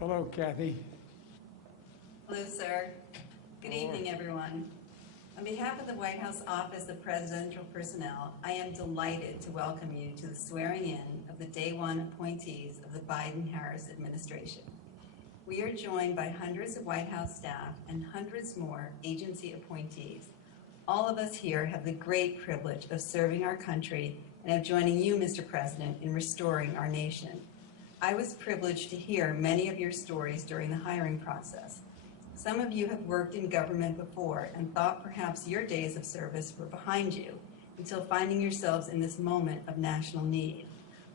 Hello, Kathy. Hello, sir. Good evening, everyone. On behalf of the White House Office of Presidential Personnel, I am delighted to welcome you to the swearing in of the Day 1 appointees of the Biden-Harris administration. We are joined by hundreds of White House staff and hundreds more agency appointees. All of us here have the great privilege of serving our country and of joining you, Mr. President, in restoring our nation. I was privileged to hear many of your stories during the hiring process. Some of you have worked in government before and thought perhaps your days of service were behind you until finding yourselves in this moment of national need.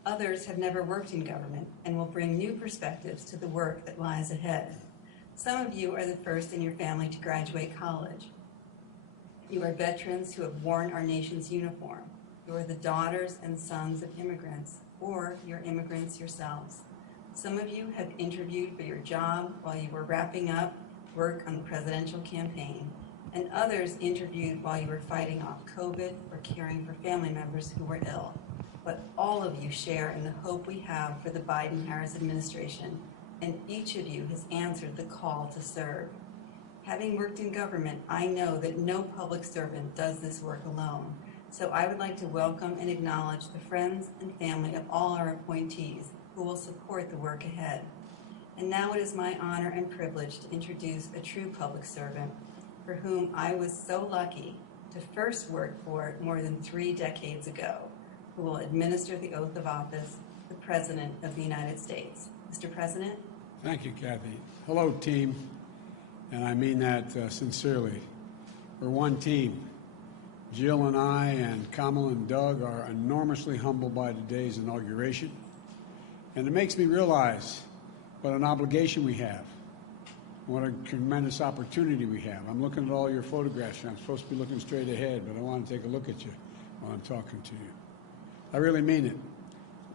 Others have never worked in government and will bring new perspectives to the work that lies ahead. Some of you are the first in your family to graduate college. You are veterans who have worn our nation's uniform. You are the daughters and sons of immigrants, or you're immigrants yourselves. Some of you have interviewed for your job while you were wrapping up work on the presidential campaign, and others interviewed while you were fighting off COVID or caring for family members who were ill. But all of you share in the hope we have for the Biden-Harris administration, and each of you has answered the call to serve. Having worked in government, I know that no public servant does this work alone. So I would like to welcome and acknowledge the friends and family of all our appointees who will support the work ahead. And now it is my honor and privilege to introduce a true public servant for whom I was so lucky to first work for more than 3 decades ago, who will administer the oath of office, the President of the United States. Mr. President. Thank you, Kathy. Hello, team. And I mean that sincerely. We're one team. Jill and I and Kamal and Doug are enormously humbled by today's inauguration. And it makes me realize what an obligation we have, what a tremendous opportunity we have. I'm looking at all your photographs here. I'm supposed to be looking straight ahead, but I want to take a look at you while I'm talking to you. I really mean it.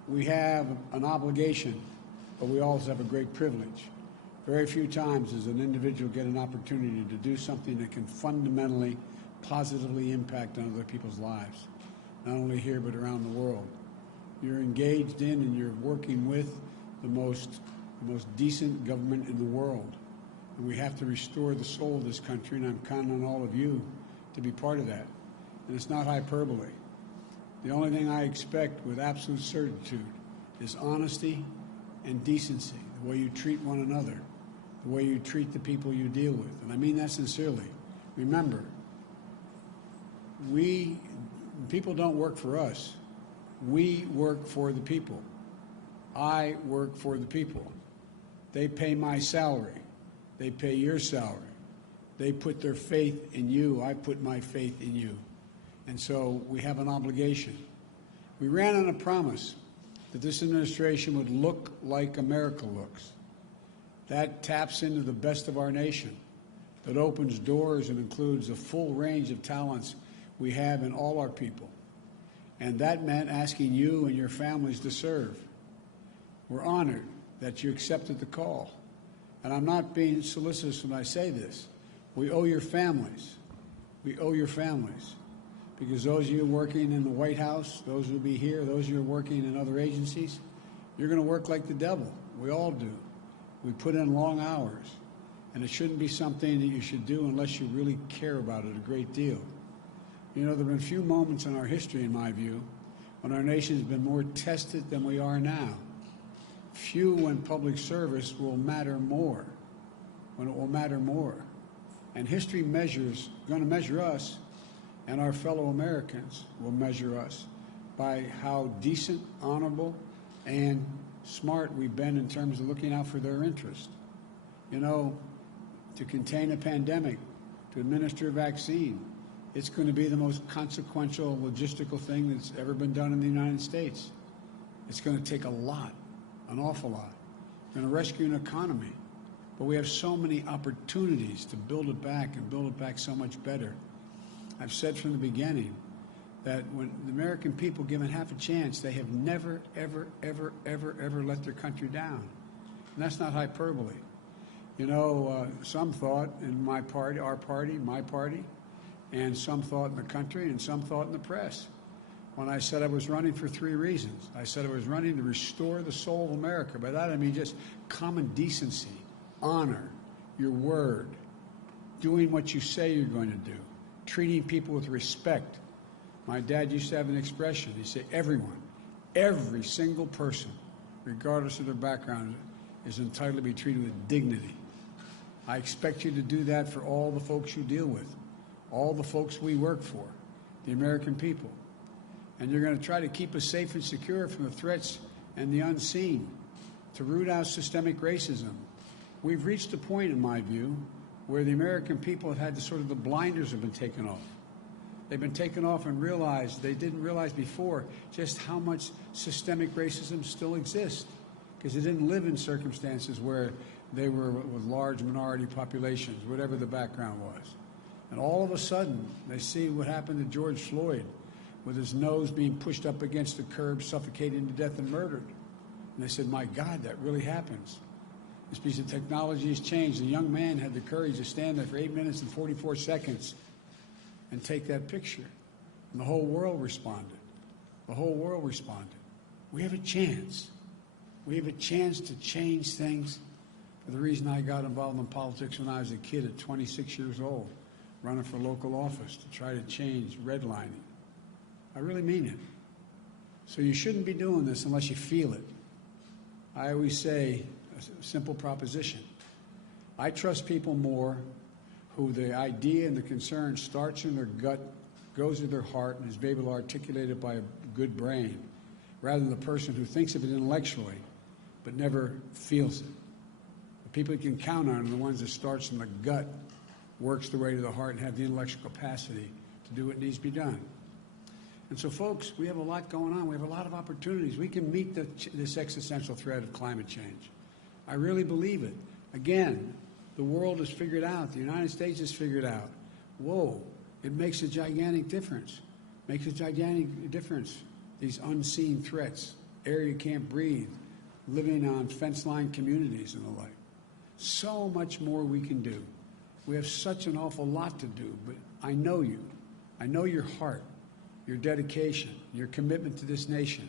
We have an obligation, but we also have a great privilege. Very few times does an individual get an opportunity to do something that can fundamentally, positively impact on other people's lives, not only here but around the world. You're engaged in and you're working with the most decent government in the world. And we have to restore the soul of this country, and I'm counting on all of you to be part of that. And it's not hyperbole. The only thing I expect with absolute certitude is honesty and decency, the way you treat one another, the way you treat the people you deal with. And I mean that sincerely. Remember, people don't work for us. We work for the people. I work for the people. They pay my salary. They pay your salary. They put their faith in you. I put my faith in you. And so we have an obligation. We ran on a promise that this administration would look like America looks. That taps into the best of our nation, that opens doors and includes a full range of talents we have in all our people. And that meant asking you and your families to serve. We're honored that you accepted the call. And I'm not being solicitous when I say this. We owe your families. We owe your families. Because those of you working in the White House, those who will be here, those of you working in other agencies, you're going to work like the devil. We all do. We put in long hours. And it shouldn't be something that you should do unless you really care about it a great deal. You know, there have been few moments in our history, in my view, when our nation has been more tested than we are now. Few when public service will matter more, when it will matter more. And history going to measure us, and our fellow Americans will measure us by how decent, honorable, and smart we've been in terms of looking out for their interest. You know, to contain a pandemic, to administer a vaccine, it's going to be the most consequential logistical thing that's ever been done in the United States. It's going to take a lot, an awful lot. We're going to rescue an economy. But we have so many opportunities to build it back and build it back so much better. I've said from the beginning that when the American people given half a chance, they have never, ever, ever, ever, ever let their country down. And that's not hyperbole. You know, some thought in my party, our party, my party, and some thought in the country, and some thought in the press, when I said I was running for 3 reasons. I said I was running to restore the soul of America. By that I mean just common decency, honor, your word, doing what you say you're going to do, treating people with respect. My dad used to have an expression. He'd say, everyone, every single person, regardless of their background, is entitled to be treated with dignity. I expect you to do that for all the folks you deal with, all the folks we work for, the American people. And you're going to try to keep us safe and secure from the threats and the unseen, to root out systemic racism. We've reached a point, in my view, where the American people have had the blinders have been taken off. They've been taken off and realized, they didn't realize before, just how much systemic racism still exists, because they didn't live in circumstances where they were with large minority populations, whatever the background was. And all of a sudden, they see what happened to George Floyd, with his nose being pushed up against the curb, suffocated to death and murdered. And they said, my God, that really happens. This piece of technology has changed. The young man had the courage to stand there for 8 minutes and 44 seconds and take that picture. And the whole world responded. The whole world responded. We have a chance. We have a chance to change things. For the reason I got involved in politics when I was a kid at 26 years old, running for local office to try to change redlining. I really mean it. So you shouldn't be doing this unless you feel it. I always say a simple proposition. I trust people more who the idea and the concern starts in their gut, goes to their heart, and is able to articulate it by a good brain, rather than the person who thinks of it intellectually but never feels it. The people you can count on are the ones that starts from the gut, works their way to the heart, and have the intellectual capacity to do what needs to be done. And so, folks, we have a lot going on. We have a lot of opportunities. We can meet this existential threat of climate change. I really believe it. Again, the world has figured out, the United States has figured out, whoa, it makes a gigantic difference. Makes a gigantic difference, these unseen threats, air you can't breathe, living on fence-line communities and the like. So much more we can do. We have such an awful lot to do, but I know you. I know your heart, your dedication, your commitment to this nation.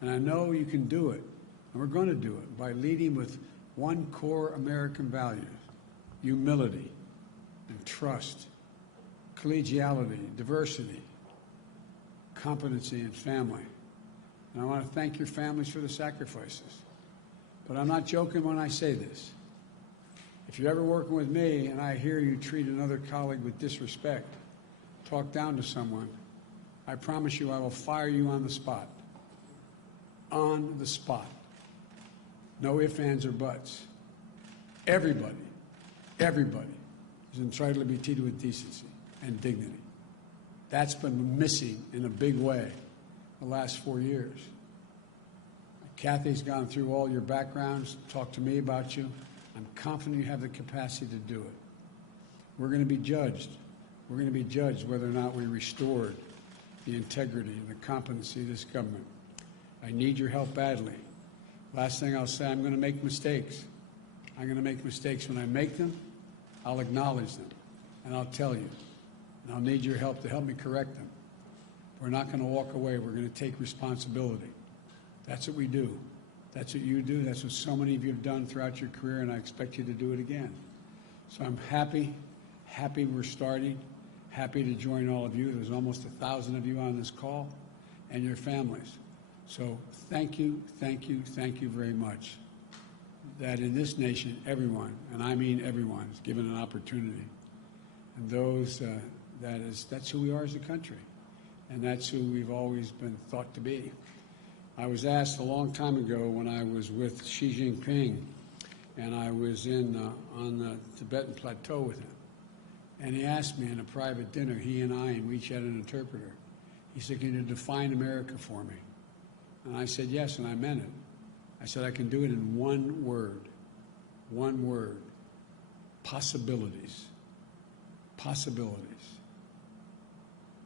And I know you can do it, and we're going to do it by leading with one core American value: humility and trust, collegiality, diversity, competency, and family. And I want to thank your families for the sacrifices. But I'm not joking when I say this. If you're ever working with me and I hear you treat another colleague with disrespect, talk down to someone, I promise you I will fire you on the spot. On the spot. No ifs, ands, or buts. Everybody is entitled to be treated with decency and dignity. That's been missing in a big way the last 4 years. Kathy's gone through all your backgrounds, talked to me about you. I'm confident you have the capacity to do it. We're going to be judged. We're going to be judged whether or not we restored the integrity and the competency of this government. I need your help badly. Last thing I'll say, I'm going to make mistakes. I'm going to make mistakes. When I make them, I'll acknowledge them, and I'll tell you. And I'll need your help to help me correct them. We're not going to walk away. We're going to take responsibility. That's what we do. That's what you do. That's what so many of you have done throughout your career, and I expect you to do it again. So I'm happy we're starting, happy to join all of you. There's almost 1,000 of you on this call, and your families. So thank you very much. That in this nation, everyone, and I mean everyone, is given an opportunity. And those, that's who we are as a country. And that's who we've always been thought to be. I was asked a long time ago when I was with Xi Jinping, and I was on the Tibetan Plateau with him. And he asked me in a private dinner, he and I, and we each had an interpreter. He said, can you define America for me? And I said, yes, and I meant it. I said, I can do it in one word. One word. Possibilities. Possibilities.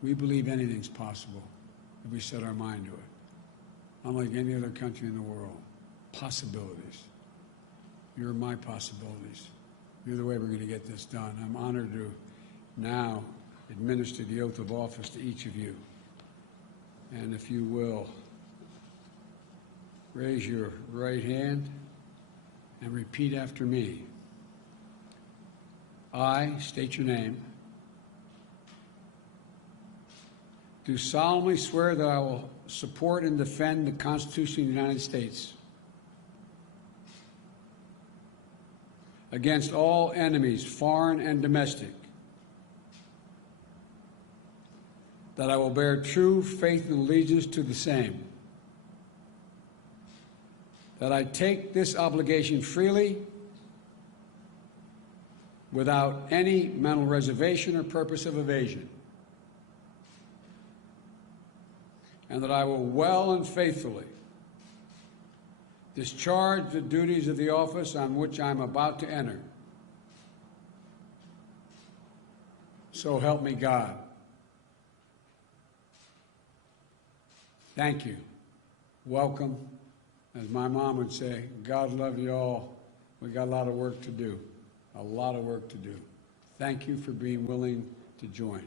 We believe anything's possible if we set our mind to it. Unlike any other country in the world. Possibilities. You're my possibilities. You're the way we're going to get this done. I'm honored to now administer the oath of office to each of you. And if you will, raise your right hand and repeat after me. I state your name. Do solemnly swear that I will support and defend the Constitution of the United States against all enemies, foreign and domestic, that I will bear true faith and allegiance to the same, that I take this obligation freely without any mental reservation or purpose of evasion, and that I will well and faithfully discharge the duties of the office on which I am about to enter. So help me God. Thank you. Welcome. As my mom would say, God love you all. We got a lot of work to do. A lot of work to do. Thank you for being willing to join.